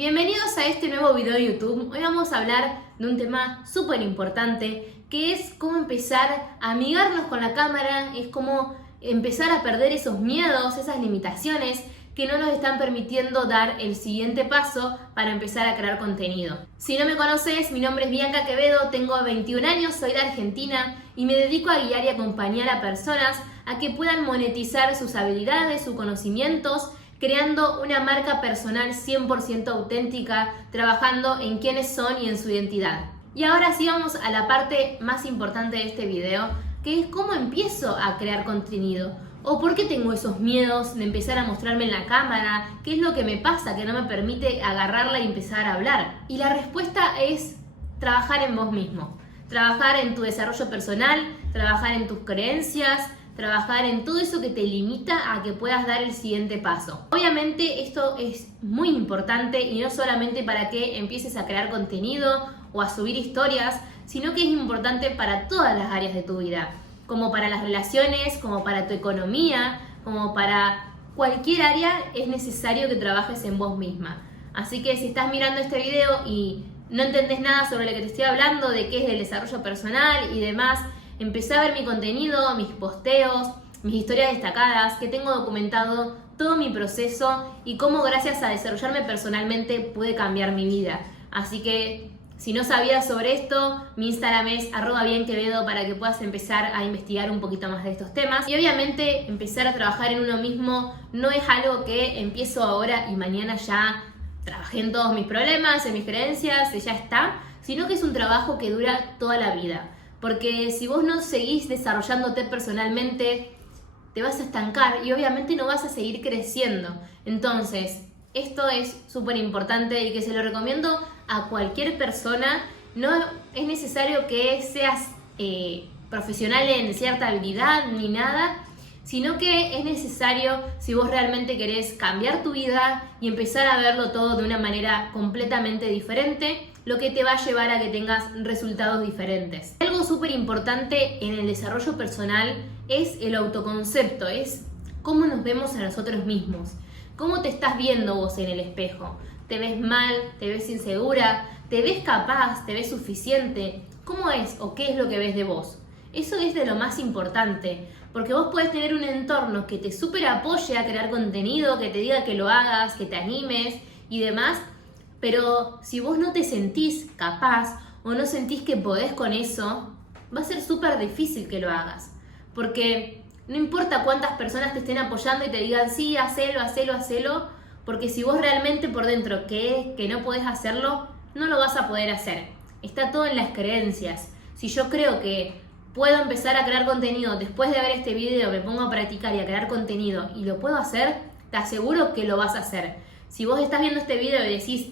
Bienvenidos a este nuevo video de YouTube. Hoy vamos a hablar de un tema súper importante que es cómo empezar a amigarnos con la cámara, es cómo empezar a perder esos miedos, esas limitaciones que no nos están permitiendo dar el siguiente paso para empezar a crear contenido. Si no me conoces, mi nombre es Bianca Quevedo, tengo 21 años, soy de Argentina y me dedico a guiar y acompañar a personas a que puedan monetizar sus habilidades, sus conocimientos, creando una marca personal 100% auténtica, trabajando en quiénes son y en su identidad. Y ahora sí vamos a la parte más importante de este video, que es cómo empiezo a crear contenido. ¿O por qué tengo esos miedos de empezar a mostrarme en la cámara? ¿Qué es lo que me pasa que no me permite agarrarla y empezar a hablar? Y la respuesta es trabajar en vos mismo. Trabajar en tu desarrollo personal, trabajar en tus creencias, trabajar en todo eso que te limita a que puedas dar el siguiente paso. Obviamente esto es muy importante y no solamente para que empieces a crear contenido o a subir historias, sino que es importante para todas las áreas de tu vida, como para las relaciones, como para tu economía, como para cualquier área es necesario que trabajes en vos misma. Así que si estás mirando este video y no entendés nada sobre lo que te estoy hablando, de qué es el desarrollo personal y demás, empecé a ver mi contenido, mis posteos, mis historias destacadas, que tengo documentado todo mi proceso y cómo gracias a desarrollarme personalmente pude cambiar mi vida. Así que si no sabías sobre esto, mi Instagram es @bienquevedo para que puedas empezar a investigar un poquito más de estos temas. Y obviamente empezar a trabajar en uno mismo no es algo que empiezo ahora y mañana ya trabajé en todos mis problemas, en mis creencias, y ya está, sino que es un trabajo que dura toda la vida. Porque si vos no seguís desarrollándote personalmente, te vas a estancar y obviamente no vas a seguir creciendo. Entonces, esto es súper importante y que se lo recomiendo a cualquier persona. No es necesario que seas profesional en cierta habilidad ni nada, sino que es necesario si vos realmente querés cambiar tu vida y empezar a verlo todo de una manera completamente diferente, lo que te va a llevar a que tengas resultados diferentes. Algo súper importante en el desarrollo personal es el autoconcepto, es cómo nos vemos a nosotros mismos, cómo te estás viendo vos en el espejo. ¿Te ves mal? ¿Te ves insegura? ¿Te ves capaz? ¿Te ves suficiente? ¿Cómo es o qué es lo que ves de vos? Eso es de lo más importante, porque vos podés tener un entorno que te súper apoye a crear contenido, que te diga que lo hagas, que te animes y demás, pero si vos no te sentís capaz o no sentís que podés con eso, va a ser súper difícil que lo hagas. Porque no importa cuántas personas te estén apoyando y te digan, sí, hacelo, hacelo, hacelo, porque si vos realmente por dentro crees que no podés hacerlo, no lo vas a poder hacer. Está todo en las creencias. Si yo creo que puedo empezar a crear contenido después de ver este video, me pongo a practicar y a crear contenido y lo puedo hacer, te aseguro que lo vas a hacer. Si vos estás viendo este video y decís,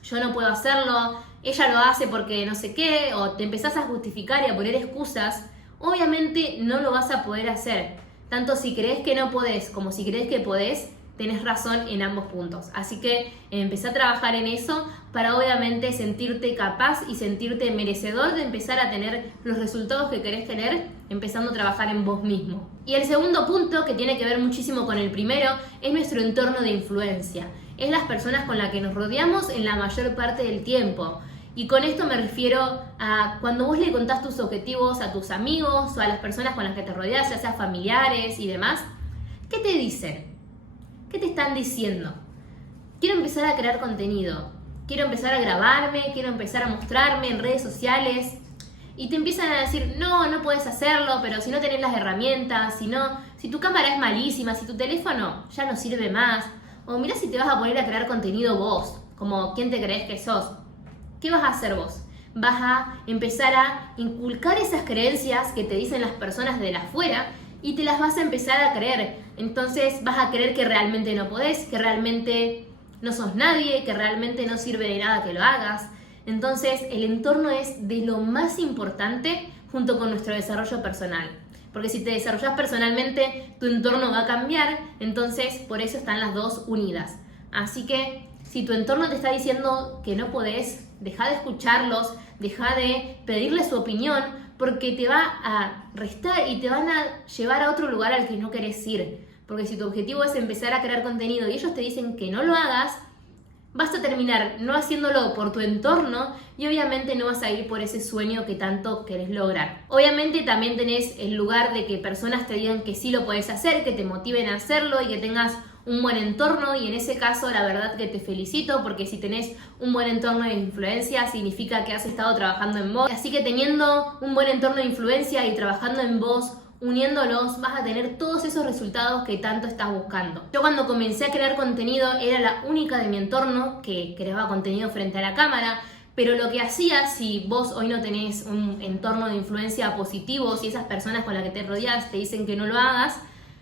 yo no puedo hacerlo, ella lo hace porque no sé qué, o te empezás a justificar y a poner excusas, obviamente no lo vas a poder hacer. Tanto si crees que no podés como si crees que podés, tenés razón en ambos puntos. Así que empezá a trabajar en eso para obviamente sentirte capaz y sentirte merecedor de empezar a tener los resultados que querés tener, empezando a trabajar en vos mismo. Y el segundo punto, que tiene que ver muchísimo con el primero, es nuestro entorno de influencia. Es las personas con las que nos rodeamos en la mayor parte del tiempo. Y con esto me refiero a cuando vos le contás tus objetivos a tus amigos o a las personas con las que te rodeas, ya sea familiares y demás, ¿qué te dicen? ¿Qué te están diciendo? Quiero empezar a crear contenido, quiero empezar a grabarme, quiero empezar a mostrarme en redes sociales. Y te empiezan a decir, no, no puedes hacerlo, pero si no tenés las herramientas, si tu cámara es malísima, si tu teléfono ya no sirve más, o mirá si te vas a poner a crear contenido vos, como quién te crees que sos. ¿Qué vas a hacer vos? Vas a empezar a inculcar esas creencias que te dicen las personas de afuera y te las vas a empezar a creer. Entonces vas a creer que realmente no podés, que realmente no sos nadie, que realmente no sirve de nada que lo hagas. Entonces el entorno es de lo más importante junto con nuestro desarrollo personal. Porque si te desarrollas personalmente, tu entorno va a cambiar, entonces por eso están las dos unidas. Así que si tu entorno te está diciendo que no podés, deja de escucharlos, deja de pedirles su opinión, porque te va a restar y te van a llevar a otro lugar al que no querés ir. Porque si tu objetivo es empezar a crear contenido y ellos te dicen que no lo hagas, vas a terminar no haciéndolo por tu entorno y obviamente no vas a ir por ese sueño que tanto querés lograr. Obviamente también tenés el lugar de que personas te digan que sí lo podés hacer, que te motiven a hacerlo y que tengas un buen entorno, y en ese caso la verdad que te felicito, porque si tenés un buen entorno de influencia significa que has estado trabajando en vos. Así que teniendo un buen entorno de influencia y trabajando en vos, uniéndolos, vas a tener todos esos resultados que tanto estás buscando. Yo cuando comencé a crear contenido era la única de mi entorno que creaba contenido frente a la cámara, pero lo que hacía, si vos hoy no tenés un entorno de influencia positivo, si esas personas con las que te rodeas te dicen que no lo hagas,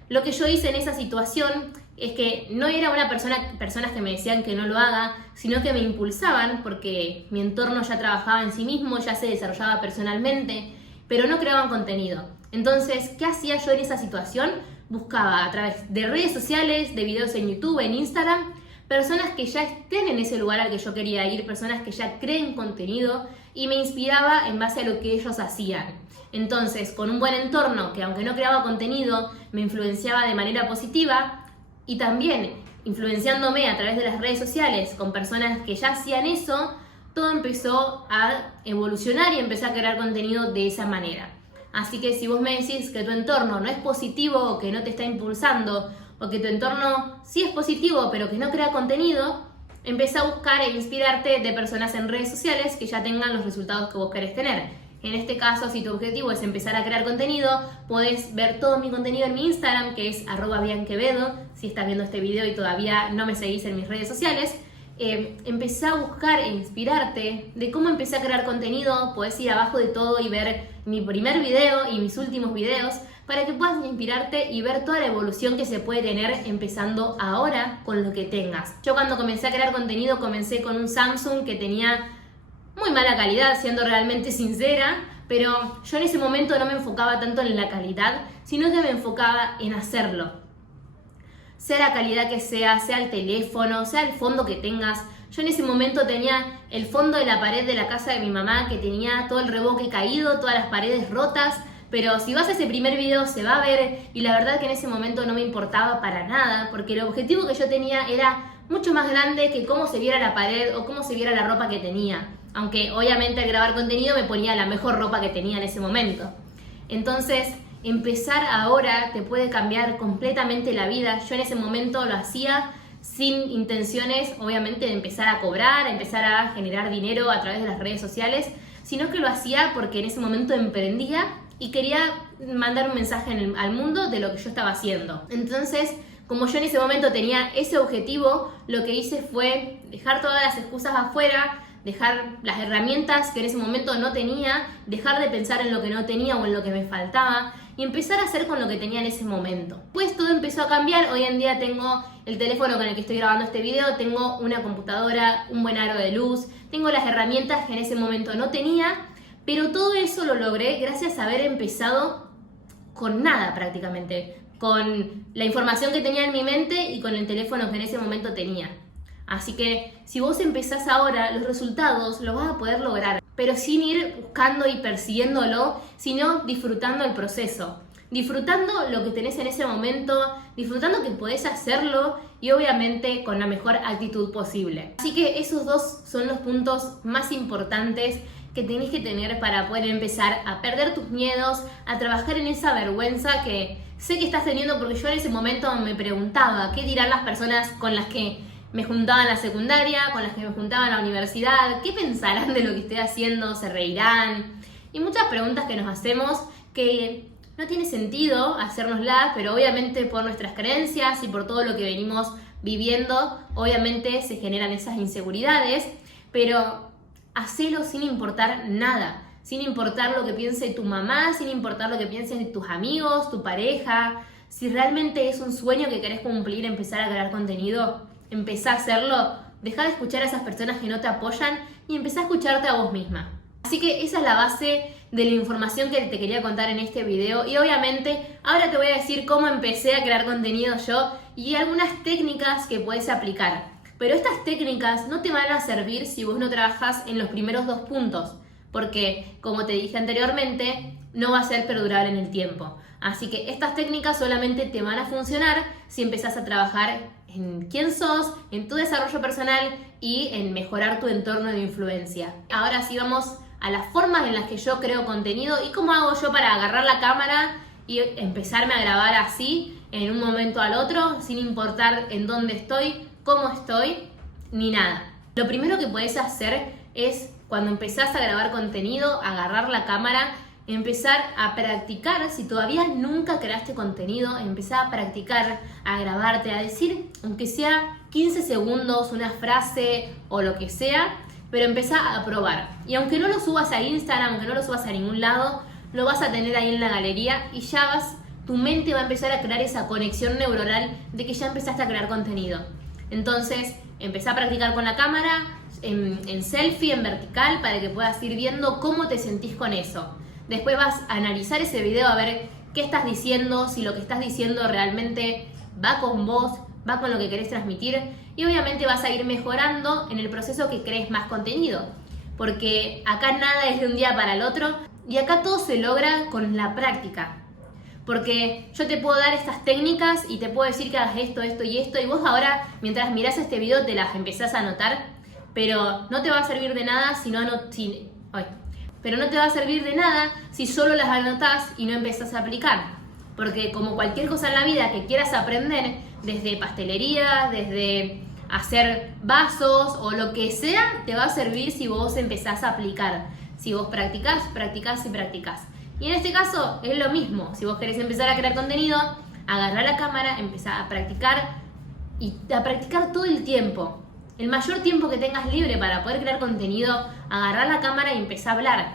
lo que yo hice en esa situación es que no era personas que me decían que no lo haga, sino que me impulsaban porque mi entorno ya trabajaba en sí mismo, ya se desarrollaba personalmente, pero no creaban contenido. Entonces, ¿qué hacía yo en esa situación? Buscaba a través de redes sociales, de videos en YouTube, en Instagram, personas que ya estén en ese lugar al que yo quería ir, personas que ya creen contenido, y me inspiraba en base a lo que ellos hacían. Entonces, con un buen entorno que aunque no creaba contenido, me influenciaba de manera positiva, y también influenciándome a través de las redes sociales con personas que ya hacían eso, todo empezó a evolucionar y empecé a crear contenido de esa manera. Así que si vos me decís que tu entorno no es positivo o que no te está impulsando, o que tu entorno sí es positivo pero que no crea contenido, empezá a buscar e inspirarte de personas en redes sociales que ya tengan los resultados que vos querés tener. En este caso, si tu objetivo es empezar a crear contenido, podés ver todo mi contenido en mi Instagram, que es @bianquevedo. Si estás viendo este video y todavía no me seguís en mis redes sociales, empezá a buscar e inspirarte de cómo empecé a crear contenido. Podés ir abajo de todo y ver mi primer video y mis últimos videos para que puedas inspirarte y ver toda la evolución que se puede tener empezando ahora con lo que tengas. Yo cuando comencé a crear contenido comencé con un Samsung que tenía muy mala calidad, siendo realmente sincera, pero yo en ese momento no me enfocaba tanto en la calidad, sino que me enfocaba en hacerlo. Sea la calidad que sea el teléfono, sea el fondo que tengas. Yo en ese momento tenía el fondo de la pared de la casa de mi mamá que tenía todo el revoque caído, todas las paredes rotas, pero si vas a ese primer video se va a ver, y la verdad que en ese momento no me importaba para nada, porque el objetivo que yo tenía era mucho más grande que cómo se viera la pared o cómo se viera la ropa que tenía. Aunque obviamente al grabar contenido me ponía la mejor ropa que tenía en ese momento. Entonces, empezar ahora te puede cambiar completamente la vida. Yo en ese momento lo hacía sin intenciones, obviamente, de empezar a cobrar, empezar a generar dinero a través de las redes sociales, sino que lo hacía porque en ese momento emprendía y quería mandar un mensaje al mundo de lo que yo estaba haciendo. Entonces, como yo en ese momento tenía ese objetivo, lo que hice fue dejar todas las excusas afuera, dejar las herramientas que en ese momento no tenía, dejar de pensar en lo que no tenía o en lo que me faltaba y empezar a hacer con lo que tenía en ese momento. Pues todo empezó a cambiar. Hoy en día tengo el teléfono con el que estoy grabando este video, tengo una computadora, un buen aro de luz, tengo las herramientas que en ese momento no tenía, pero todo eso lo logré gracias a haber empezado con nada prácticamente, con la información que tenía en mi mente y con el teléfono que en ese momento tenía. Así que si vos empezás ahora, los resultados los vas a poder lograr, pero sin ir buscando y persiguiéndolo, sino disfrutando el proceso, disfrutando lo que tenés en ese momento, disfrutando que podés hacerlo y obviamente con la mejor actitud posible. Así que esos dos son los puntos más importantes que tenés que tener para poder empezar a perder tus miedos, a trabajar en esa vergüenza que sé que estás teniendo, porque yo en ese momento me preguntaba qué dirán las personas con las que me juntaba en la secundaria, con las que me juntaba en la universidad, qué pensarán de lo que estoy haciendo, se reirán, y muchas preguntas que nos hacemos que no tiene sentido hacérnoslas, pero obviamente por nuestras creencias y por todo lo que venimos viviendo, obviamente se generan esas inseguridades, pero hacelo sin importar nada, sin importar lo que piense tu mamá, sin importar lo que piensen tus amigos, tu pareja. Si realmente es un sueño que querés cumplir, empezar a crear contenido, empezá a hacerlo, dejá de escuchar a esas personas que no te apoyan y empezá a escucharte a vos misma. Así que esa es la base de la información que te quería contar en este video, y obviamente ahora te voy a decir cómo empecé a crear contenido yo y algunas técnicas que puedes aplicar. Pero estas técnicas no te van a servir si vos no trabajas en los primeros 2 puntos, porque como te dije anteriormente, no va a ser perdurable en el tiempo. Así que estas técnicas solamente te van a funcionar si empezás a trabajar en quién sos, en tu desarrollo personal, y en mejorar tu entorno de influencia. Ahora sí vamos a las formas en las que yo creo contenido y cómo hago yo para agarrar la cámara y empezarme a grabar así en un momento al otro, sin importar en dónde estoy, cómo estoy, ni nada. Lo primero que puedes hacer es, cuando empezás a grabar contenido, agarrar la cámara, empezar a practicar. Si todavía nunca creaste contenido, empezar a practicar, a grabarte, a decir, aunque sea 15 segundos, una frase o lo que sea, pero empezá a probar. Y aunque no lo subas a Instagram, aunque no lo subas a ningún lado, lo vas a tener ahí en la galería y ya tu mente va a empezar a crear esa conexión neuronal de que ya empezaste a crear contenido. Entonces, empezá a practicar con la cámara, en selfie, en vertical, para que puedas ir viendo cómo te sentís con eso. Después vas a analizar ese video a ver qué estás diciendo, si lo que estás diciendo realmente va con vos, va con lo que querés transmitir, y obviamente vas a ir mejorando en el proceso que crees más contenido, porque acá nada es de un día para el otro y acá todo se logra con la práctica. Porque yo te puedo dar estas técnicas y te puedo decir que hagas esto, esto y esto, y vos ahora, mientras mirás este video, te las empezás a anotar, pero no te va a servir de nada pero no te va a servir de nada si solo las anotás y no empezás a aplicar. Porque como cualquier cosa en la vida que quieras aprender, desde pastelería, desde hacer vasos o lo que sea, te va a servir si vos empezás a aplicar. Si vos practicás, practicás y practicás. Y en este caso es lo mismo. Si vos querés empezar a crear contenido, agarrá la cámara, empezá a practicar y a practicar todo el tiempo. El mayor tiempo que tengas libre para poder crear contenido, agarrá la cámara y empezá a hablar.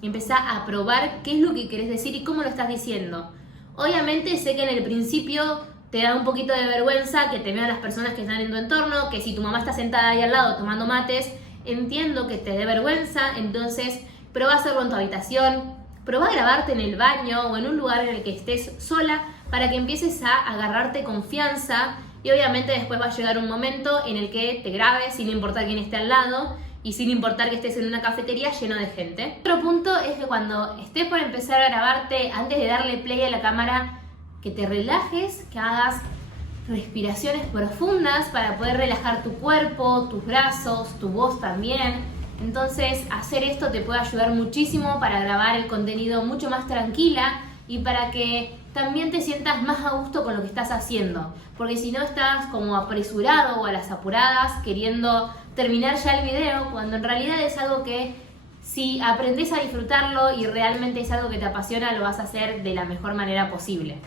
Y empezá a probar qué es lo que querés decir y cómo lo estás diciendo. Obviamente sé que en el principio te da un poquito de vergüenza que te vean las personas que están en tu entorno, que si tu mamá está sentada ahí al lado tomando mates, entiendo que te dé vergüenza, entonces probá a hacerlo en tu habitación, probá a grabarte en el baño o en un lugar en el que estés sola para que empieces a agarrarte confianza y obviamente después va a llegar un momento en el que te grabes sin importar quién esté al lado y sin importar que estés en una cafetería lleno de gente. Otro punto es que cuando estés por empezar a grabarte, antes de darle play a la cámara, que te relajes, que hagas respiraciones profundas para poder relajar tu cuerpo, tus brazos, tu voz también. Entonces, hacer esto te puede ayudar muchísimo para grabar el contenido mucho más tranquila y para que también te sientas más a gusto con lo que estás haciendo. Porque si no estás como apresurado o a las apuradas queriendo terminar ya el video, cuando en realidad es algo que si aprendes a disfrutarlo y realmente es algo que te apasiona, lo vas a hacer de la mejor manera posible.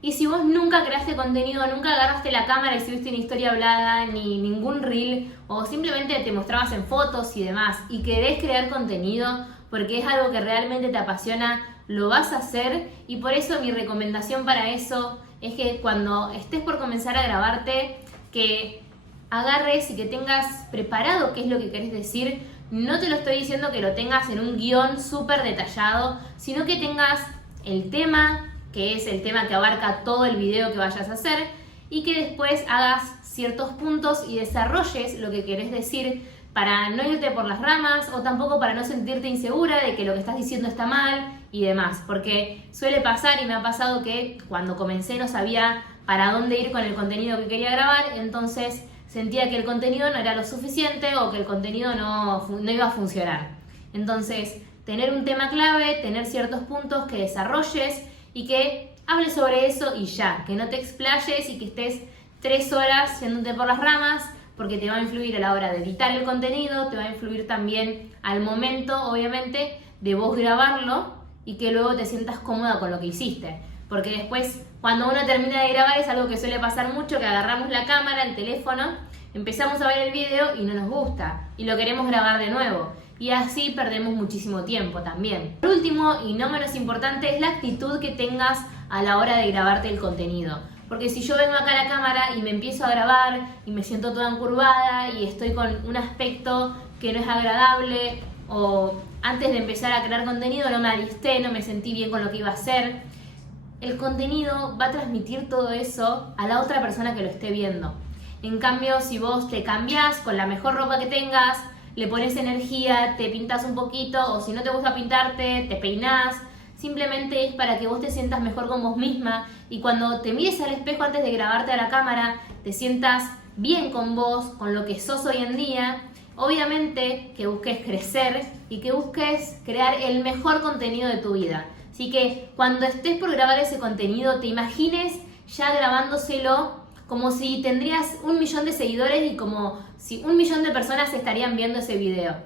Y si vos nunca creaste contenido, nunca agarraste la cámara y subiste una historia hablada, ni ningún reel, o simplemente te mostrabas en fotos y demás, y querés crear contenido porque es algo que realmente te apasiona, lo vas a hacer. Y por eso mi recomendación para eso es que cuando estés por comenzar a grabarte, que agarres y que tengas preparado qué es lo que querés decir. No te lo estoy diciendo que lo tengas en un guión súper detallado, sino que tengas el tema, que es el tema que abarca todo el video que vayas a hacer, y que después hagas ciertos puntos y desarrolles lo que querés decir para no irte por las ramas o tampoco para no sentirte insegura de que lo que estás diciendo está mal y demás. Porque suele pasar y me ha pasado que cuando comencé no sabía para dónde ir con el contenido que quería grabar, entonces sentía que el contenido no era lo suficiente o que el contenido no iba a funcionar. Entonces, tener un tema clave, tener ciertos puntos que desarrolles y que hables sobre eso y ya, que no te explayes y que estés 3 horas yéndote por las ramas, porque te va a influir a la hora de editar el contenido, te va a influir también al momento, obviamente, de vos grabarlo y que luego te sientas cómoda con lo que hiciste. Porque después, cuando uno termina de grabar, es algo que suele pasar mucho, que agarramos la cámara, el teléfono, empezamos a ver el video y no nos gusta y lo queremos grabar de nuevo. Y así perdemos muchísimo tiempo también. Por último, y no menos importante, es la actitud que tengas a la hora de grabarte el contenido. Porque si yo vengo acá a la cámara y me empiezo a grabar y me siento toda encurvada y estoy con un aspecto que no es agradable, o antes de empezar a crear contenido no me alisté, no me sentí bien con lo que iba a hacer, el contenido va a transmitir todo eso a la otra persona que lo esté viendo. En cambio, si vos te cambiás con la mejor ropa que tengas, le pones energía, te pintas un poquito, o si no te gusta pintarte, te peinás, simplemente es para que vos te sientas mejor con vos misma y cuando te mires al espejo antes de grabarte a la cámara, te sientas bien con vos, con lo que sos hoy en día. Obviamente que busques crecer y que busques crear el mejor contenido de tu vida. Así que cuando estés por grabar ese contenido, te imagines ya grabándoselo como si tendrías 1 millón de seguidores y como si 1 millón de personas estarían viendo ese video.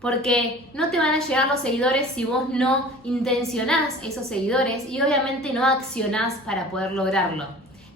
Porque no te van a llegar los seguidores si vos no intencionás esos seguidores y obviamente no accionás para poder lograrlo.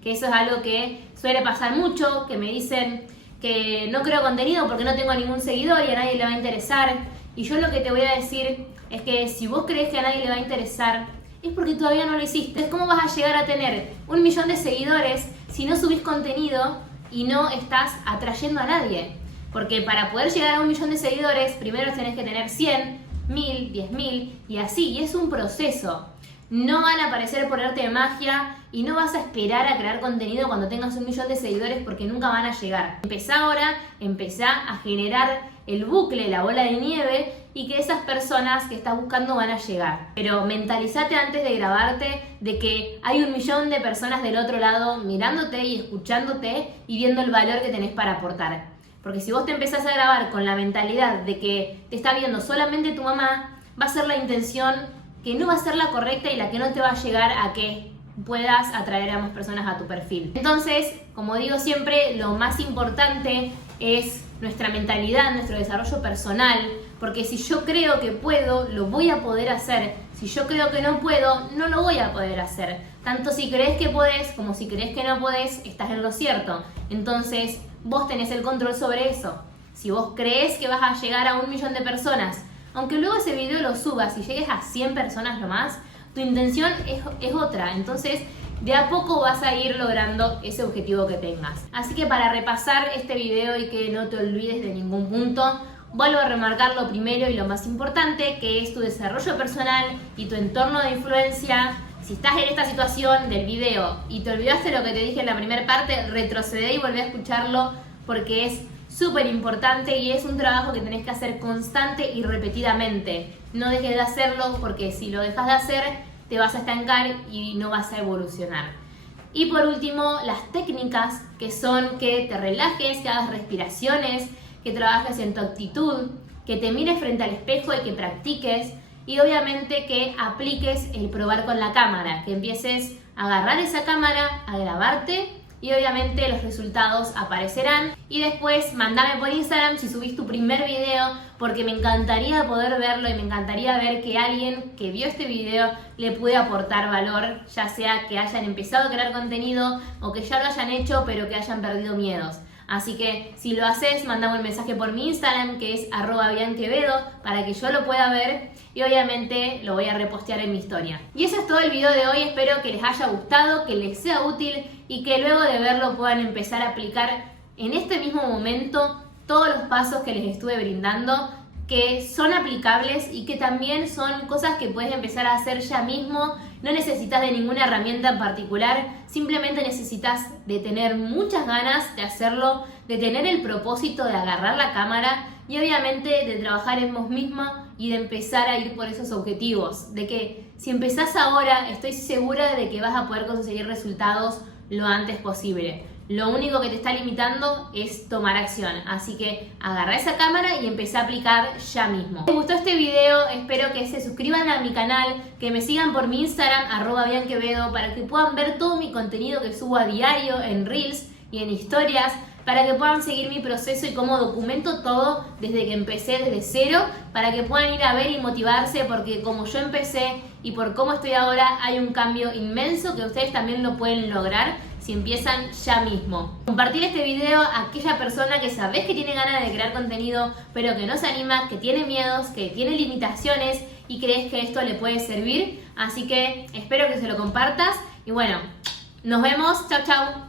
Que eso es algo que suele pasar mucho, que me dicen que no creo contenido porque no tengo ningún seguidor y a nadie le va a interesar. Y yo lo que te voy a decir es que si vos crees que a nadie le va a interesar, es porque todavía no lo hiciste. ¿Cómo vas a llegar a tener 1 millón de seguidores si no subís contenido y no estás atrayendo a nadie? Porque para poder llegar a 1 millón de seguidores, primero tenés que tener 100, 1000, 10.000 y así. Y es un proceso. No van a aparecer por arte de magia y no vas a esperar a crear contenido cuando tengas 1 millón de seguidores porque nunca van a llegar. Empezá ahora, empezá a generar el bucle, la bola de nieve y que esas personas que estás buscando van a llegar. Pero mentalizate antes de grabarte de que hay 1 millón de personas del otro lado mirándote y escuchándote y viendo el valor que tenés para aportar. Porque si vos te empezás a grabar con la mentalidad de que te está viendo solamente tu mamá, va a ser la intención que no va a ser la correcta y la que no te va a llegar a que puedas atraer a más personas a tu perfil. Entonces, como digo siempre, lo más importante es nuestra mentalidad, nuestro desarrollo personal, porque si yo creo que puedo, lo voy a poder hacer. Si yo creo que no puedo, no lo voy a poder hacer. Tanto si crees que podés como si crees que no podés, estás en lo cierto. Entonces, vos tenés el control sobre eso. Si vos crees que vas a llegar a 1 millón de personas, aunque luego ese video lo subas y llegues a 100 personas nomás, tu intención es otra. Entonces, de a poco vas a ir logrando ese objetivo que tengas. Así que para repasar este video y que no te olvides de ningún punto, vuelvo a remarcar lo primero y lo más importante, que es tu desarrollo personal y tu entorno de influencia. Si estás en esta situación del video y te olvidaste lo que te dije en la primera parte, retrocede y volvé a escucharlo porque es súper importante y es un trabajo que tenés que hacer constante y repetidamente. No dejes de hacerlo porque si lo dejas de hacer te vas a estancar y no vas a evolucionar. Y por último, las técnicas que son que te relajes, que hagas respiraciones, que trabajes en tu actitud, que te mires frente al espejo y que practiques. Y obviamente que apliques el probar con la cámara, que empieces a agarrar esa cámara, a grabarte y obviamente los resultados aparecerán. Y después mandame por Instagram si subís tu primer video porque me encantaría poder verlo y me encantaría ver que alguien que vio este video le puede aportar valor, ya sea que hayan empezado a crear contenido o que ya lo hayan hecho pero que hayan perdido miedos. Así que si lo haces, mandame un mensaje por mi Instagram que es @bianquevedo para que yo lo pueda ver y obviamente lo voy a repostear en mi historia. Y eso es todo el video de hoy, espero que les haya gustado, que les sea útil y que luego de verlo puedan empezar a aplicar en este mismo momento todos los pasos que les estuve brindando, que son aplicables y que también son cosas que puedes empezar a hacer ya mismo. No necesitas de ninguna herramienta en particular, simplemente necesitas de tener muchas ganas de hacerlo, de tener el propósito de agarrar la cámara y obviamente de trabajar en vos misma y de empezar a ir por esos objetivos. De que si empezás ahora, estoy segura de que vas a poder conseguir resultados lo antes posible. Lo único que te está limitando es tomar acción. Así que agarra esa cámara y empecé a aplicar ya mismo. Si les gustó este video, espero que se suscriban a mi canal, que me sigan por mi Instagram, @bianquevedo, para que puedan ver todo mi contenido que subo a diario en Reels y en historias, para que puedan seguir mi proceso y cómo documento todo desde que empecé, desde cero, para que puedan ir a ver y motivarse, porque como yo empecé y por cómo estoy ahora, hay un cambio inmenso que ustedes también lo pueden lograr si empiezan ya mismo. Compartir este video a aquella persona que sabes que tiene ganas de crear contenido, pero que no se anima, que tiene miedos, que tiene limitaciones y crees que esto le puede servir. Así que espero que se lo compartas y bueno, nos vemos. Chau, chau.